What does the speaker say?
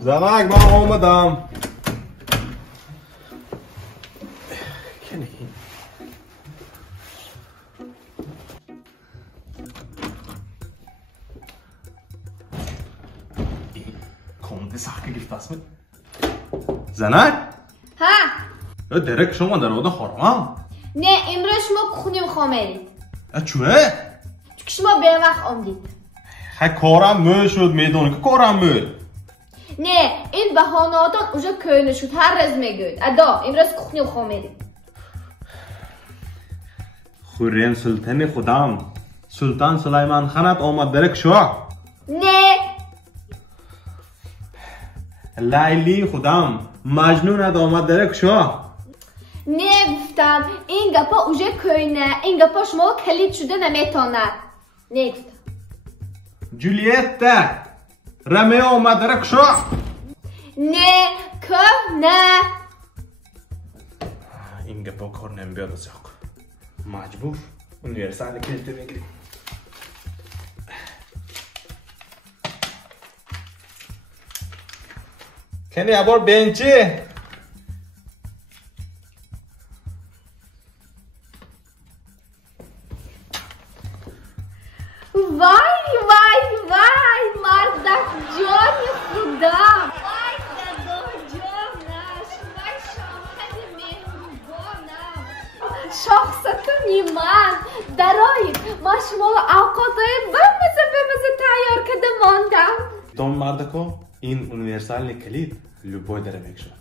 زنک من آمدم. کامل ساخته گفت اسمت زنک؟ ها درک شما در آده خورم؟ نه امروز شما خونیم خامرید چوه؟ چون شما به وقت آمدید خیلی کارم مل شد میدونی که کارم مل نه این بهانه هاتان اونجا köylü شد هر روز میگوید ادا امروز خونیم خامرید خوریم سلطان خودم سلطان سلیمان خانت آمد درک شو نه لیلی خودم مجنونت آمد درک شو نه گفتم این گپا اونجا köylü این گپا شما کلید شده نمیتونه نه گفتم جولیت رمیو آمد درک شو نه که نه این گپا کار نمیاد از یاک مجبور اونیورسال کلیت میگیری کنی ابار بنچی وای وای وای مردک جانی خودم وای دادا جانش وای شامخد مهربانم شخصتونی من درایید ما شما رو اوقاتای بمزه تیار کده ماندم تون مردکو این اونیورسال کلید لوبوی داره میکشد